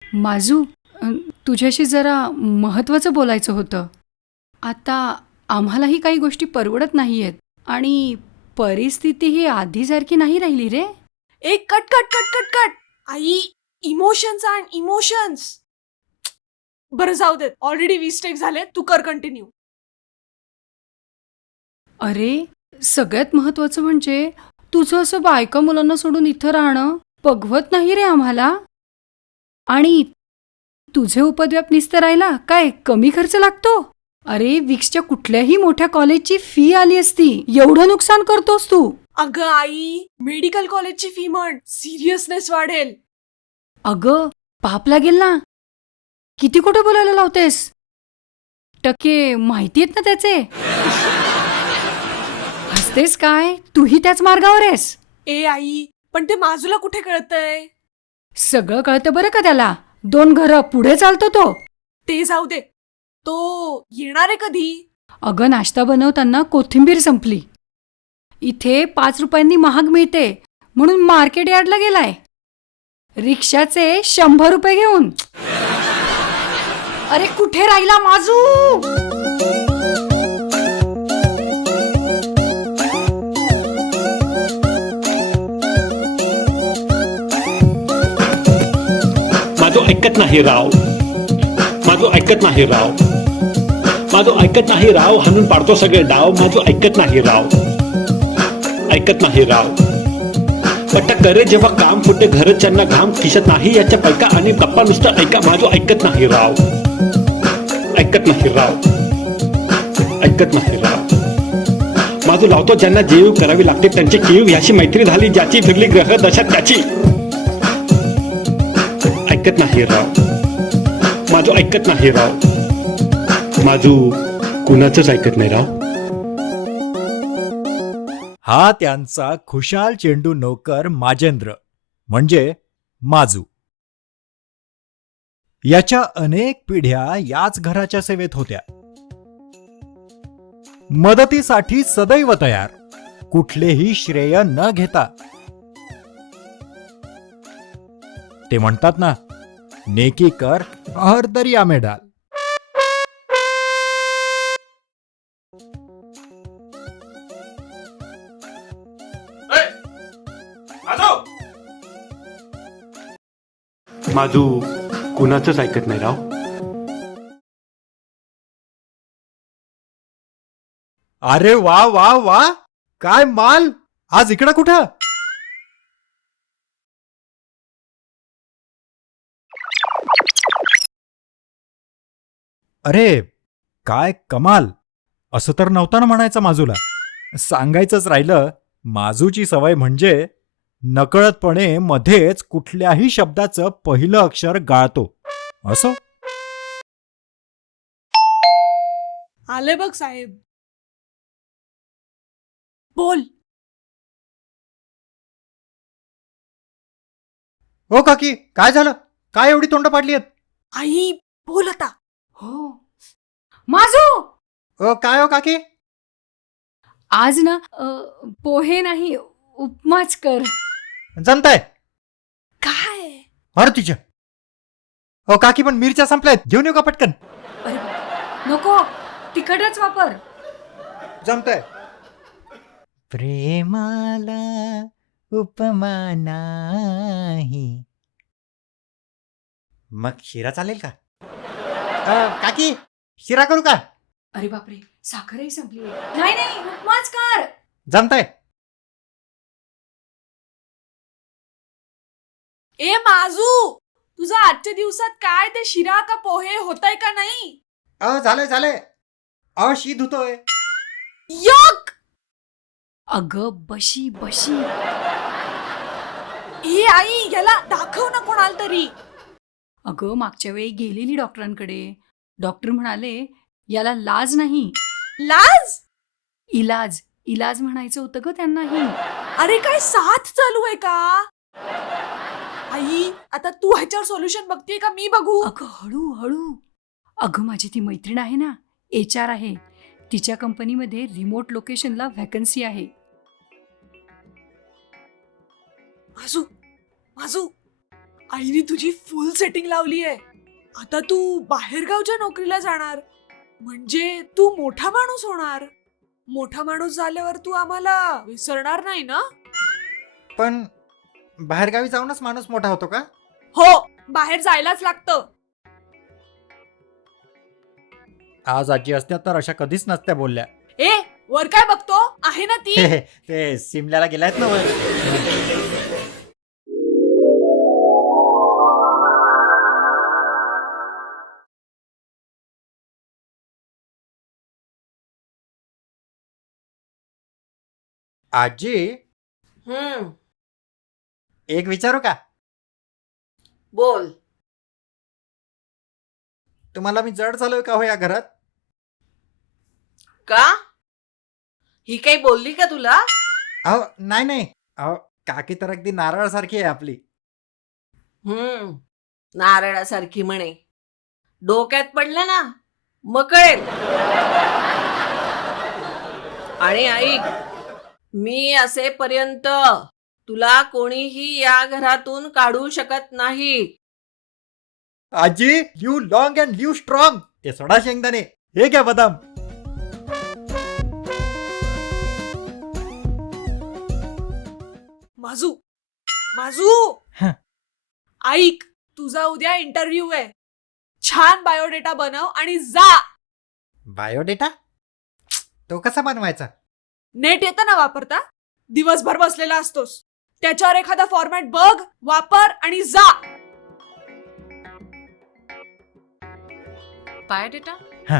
माझू, तुझ्याशी जरा महत्त्वाचं बोलायचं होतं. आता आम्हालाही काही गोष्टी परवडत नाही आहेत आणि परिस्थिती ही आधीसारखी नाही राहिली रे. एक cut cut cut cut cut. आई, इमोशन्स अँड इमोशन्स. बरं जाऊ देत, ऑलरेडी 20 टेक झाले, तू कर कंटिन्यू. अरे, सगळ्यात महत्त्वाचं म्हणजे तुझं असं बायका मुलांना सोडून इथं राहणं पगवत नाही रे आम्हाला. आणि तुझे उपद्व्याप निस्तरायला काय कमी खर्च लागतो? अरे, विक्सच्या कुठल्याही मोठ्या कॉलेजची फी आली असती. एवढं नुकसान करतोस तू. अगं आई, मेडिकल कॉलेजची फी म्हण, सिरियसनेस वाढेल. अगं, पाप लागेल ना. किती खोटं बोलायला लावतेस? टक्के माहिती आहेत ना त्याचे? हसतेस काय? तूही त्याच मार्गावर आहेस. ए आई, पण ते माझूला कुठे कळतंय? सगळं कळतं बरं का त्याला. 2 घरं पुढे चालतो तो. ते जाऊ दे, तो येणार आहे कधी? अगं, नाश्ता बनवताना कोथिंबीर संपली. इथे 5 रुपयांनी महाग मिळते म्हणून मार्केट यार्डला गेलाय. रिक्षाचे 100 रुपये घेऊन. अरे, कुठे राहिला माझू? माझं ऐकत नाही राव, माझं ऐकत नाही राव, माझं ऐकत नाही राव, हाणून पाडतो सगळे डाव. माझं ऐकत नाही राव, ऐकत नाही राव. पट्टा करे जेव्हा काम फुटे घरच्यांना घाम, खिशत नाही याच्या पैका आणि गप्पा नुसतं ऐका. माझं ऐकत नाही राव, ऐकत नाही राव, ऐकत नाही राव. माझं लावतो ज्यांना जीव करावी लागते त्यांची कीव, याची मैत्री झाली ज्याची फिरली ग्रह दशा त्याची. ऐकत नाही राव, माझं ऐकत नाही राव, माझं कुणाचंच ऐकत नाही राव. हा त्यांचा खुशाल चेंडू नोकर माजेंद्र म्हणजे माजू. याच्या अनेक पिढ्या याच घराच्या सेवेत होत्या. मदतीसाठी सदैव तयार, कुठलेही श्रेय न घेता. ते म्हणतात ना, नेकी कर और दरिया में डाल. माझं कुणाचंच ऐकत नाही राव. अरे वा वा वा, काय माल आज इकडं कुठं? अरे काय कमाल. असं तर नव्हतं ना म्हणायचं माजूला. सांगायचंच राहिलं, माजूची सवय म्हणजे नकळतपणे मध्येच कुठल्याही शब्दाचं पहिलं अक्षर गाळतो. असो. आले बघ साहेब. बोल. हो काकी, काय झालं? काय एवढी तोंड पाडली आहेत? आई, बोल आता. हो. माझू, काय हो काकी? आज ना पोहे नाही उपमाच कर. जमताय? काय? अरे तिच्या. हो काकी, पण मिरच्या संपल्यात, घेऊन येऊ का पटकन? अरे, नको, तिखटच वापर. जमताय. प्रेमाला उपमा नाही. मग शिरा चालेल का? काकी, शिरा करू का? अरे बापरे, साखरही संपली. नाही नाही, उपमाच कर. जमताय. ए माझू, तुझं आजच्या दिवसात काय ते शिरा का पोहे होतंय का नाही? झालंय झालंय. शी धुतोय. यक. अगं बशी बशी. ए आई, याला दाखव ना कोणाला तरी. अगं, मागच्या वेळी गेलेली डॉक्टरांकडे. डॉक्टर म्हणाले याला लाज नाही, लाज? इलाज. इलाज म्हणायचं होतं ग त्यांनाही. अरे काय साथ चालू आहे का? आई, आता तू ह्याच्यावर सोल्युशन बघतीये का मी बघू? अगं हळू हळू. अगं, माझी ती मैत्रीण आहे ना, HR आहे. तिच्या कंपनीमध्ये रिमोट लोकेशनला व्हॅकन्सी आहे. माझू, माझू, आईने तुझी फुल सेटिंग लावली आहे. आता तू बाहेरगावच्या नोकरीला जाणार म्हणजे तू मोठा माणूस होणार. मोठा माणूस झाल्यावर तू आम्हाला विसरणार नाही ना? पण बाहेरगावी जाऊनच माणूस मोठा होतो का? हो, बाहेर जायलाच लागतं. आज आजी असत्या तर अशा कधीच नसत्या बोलल्या. ए, वर काय बघतो? आहे ना ती. ते सिमल्याला गेलायत ना वर. आजी, एक विचारू का? बोल. तुम्हाला मी जड झालोय का हो या घरात? का? ही काही बोलली का तुला? अहो नाही नाही, अहो काकी तर अगदी नारळासारखी आहे आपली. नारळासारखी म्हणे. डोक्यात पडलं ना मग कळेल. आणि ऐक, मी असेपर्यंत तुला कोणीही या घरातून काढू शकत नाही. आजी, live long and live strong. ते सोडा शेंगदाणे, हे घ्या बदाम. माझू माझू हं. ऐक, तुझा उद्या इंटरव्ह्यू आहे. छान बायोडेटा बनव आणि जा. बायोडेटा? तो कसा बनवायचा? नेट येतं ना वापरता? दिवसभर बसलेला असतोस, त्याच्यावर एखादा फॉर्मॅट बघ, वापर आणि जा. बायोडेटा? हां.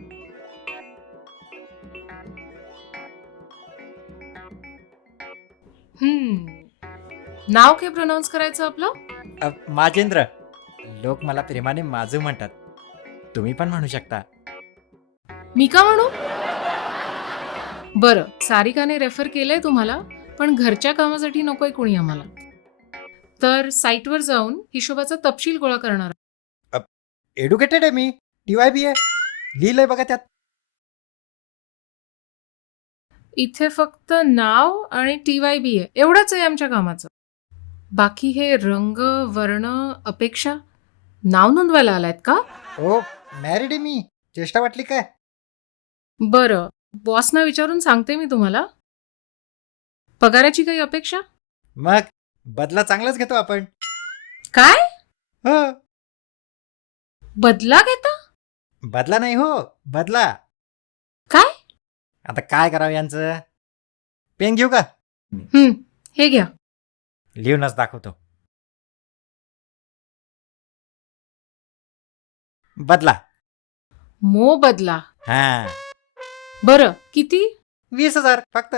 नाव काय प्रोनाऊन्स करायचं आपलं? माजेंद्र. लोक मला प्रेमाने माजू म्हणतात. तुम्ही पण म्हणू शकता. मी का म्हणू? बरं, सारिकाने रेफर केलंय तुम्हाला, पण घरच्या कामासाठी नकोय कोणी आम्हाला. तर साईटवर जाऊन हिशोबाचा तपशील गोळा करणार. एड्युकेटेड आहे मी. TYBA लिहिलंय बघा त्यात. इथे फक्त नाव आणि TYBA एवढंच आहे आमच्या कामाचं. बाकी हे रंग, वर्ण, अपेक्षा नाव नोंदवायला आलायत का? ओ, मॅरिड आहे मी. चेष्टा वाटली काय? बरं, बॉसना विचारून सांगते मी तुम्हाला. पगाराची काही अपेक्षा? मग बदला चांगलाच घेतो आपण. काय? हो. बदला घेता? बदला नाही हो, बदला. काय? आता काय करावं यांचं? पेन घेऊ का? हे घ्या. लिहूनच दाखवतो. बदला. बदला. हा. बरं, किती? 20,000 फक्त.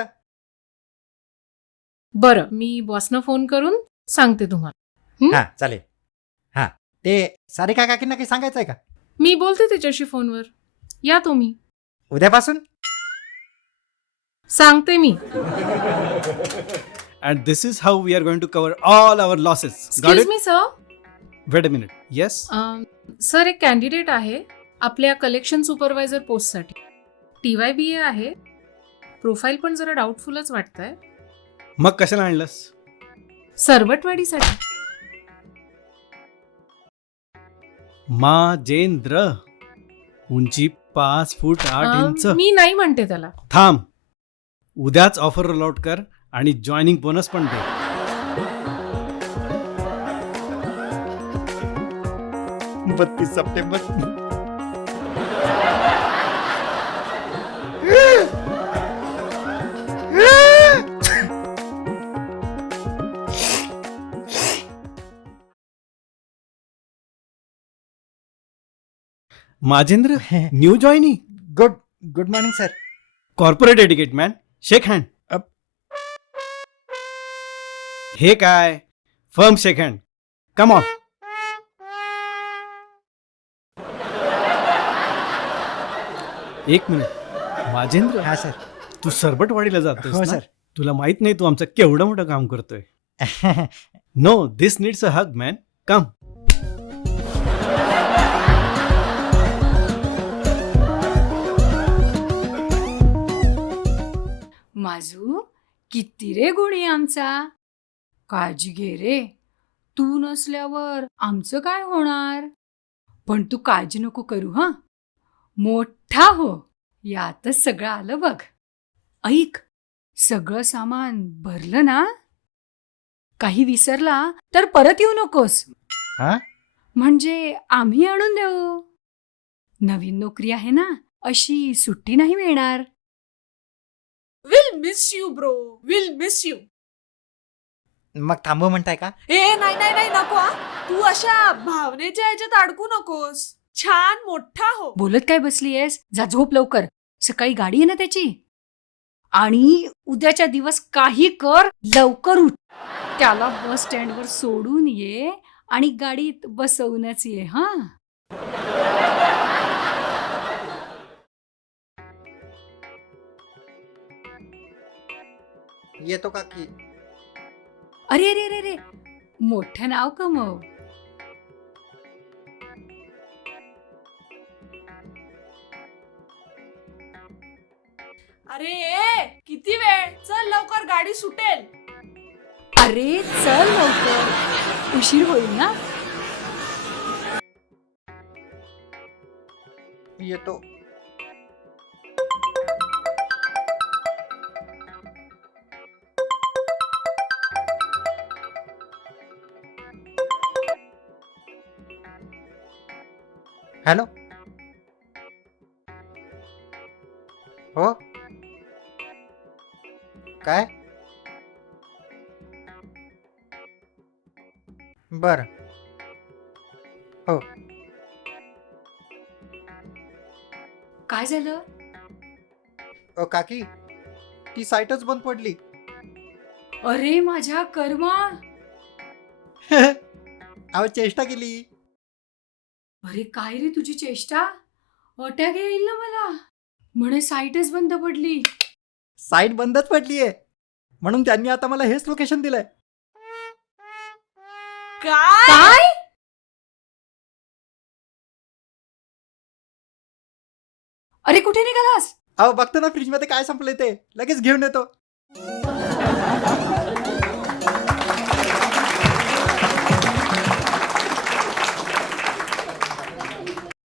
बरं, मी बॉसना फोन करून सांगते तुम्हाला. हा चालेल. हा, ते सारिका काकींना काही सांगायचंय का? मी बोलते त्याच्याशी फोनवर. या तुम्ही. उद्यापासून? सांगते मी. And this is how we are going to cover all our losses. Got excuse it? Me sir. Wait a minute. Yes? Sir, एक कॅन्डिडेट आहे आपल्या कलेक्शन सुपरवायझर पोस्टसाठी. TYBA आहे. प्रोफाईल पण जरा डाऊटफुलच वाटतंय. मग कशाला आणलंस? सरवटवाडीसाठी. माजेंद्र, उंची 5 फूट 8 इंच. मी नाही म्हणते त्याला. थांब, उद्याच ऑफर रोल आउट कर आणि जॉईनिंग बोनस पण दे. 32 September. Majendra, new joining. Good morning sir. Corporate etiquette man. Shake hand. हे काय? Firm shake hand. Come on. एक मिनिट. माजेंद्र, हा सर. तू सरबटवाडीला जातोस हो ना? सर. तुला माहित नाही तू आमचं केवढं मोठं काम करतोय. No, this needs a hug man. Come. माझू, किती रे गुणी आमचा. काळजी घे रे. तू नसल्यावर आमचं काय होणार? पण तू काळजी नको करू हा. मोठा हो, यातच सगळं आलं बघ. ऐक, सगळं सामान भरलं ना? काही विसरला तर परत येऊ नकोस. हा? म्हणजे आम्ही आणून देऊ. नवीन नोकरी आहे ना, अशी सुट्टी नाही मिळणार. Will miss you bro, will miss you. मग थांबव म्हणताय का? ए नाही नाही नाही नको हा. तू अशा भावनेच्या ह्याच्यात अडकू नकोस. छान मोठा हो. बोलत काय बसलीयस? जा झोप लवकर. सकाळी गाडी आहे ना त्याची. आणि उद्याच्या दिवस काही कर, लवकर उठ. त्याला बस स्टँडवर सोडून ये आणि गाडीत बसवूनच ये हा. येतो का की? अरे अरे अरे अरे, मोठं नाव कमव. अरे किती वेळ? चल लवकर, गाडी सुटेल. अरे चल लवकर, उशीर होईल ना. येतो. हॅलो. हो. काय? बर. हो. काय झालं? काकी, ती साईटच बंद पडली. अरे माझ्या कर्मा. अहो, चेष्टा केली. अरे काय रे तुझी चेष्टा? अटॅक येईल ना मला. म्हणे साईटच बंद पडली. साईट बंदच पडलीये म्हणून त्यांनी आता मला हेच लोकेशन दिलंय. काय? काय? अरे कुठे निघालास? अहो, बघतो ना फ्रीज मध्ये काय संपलंय ते, लगेच घेऊन येतो.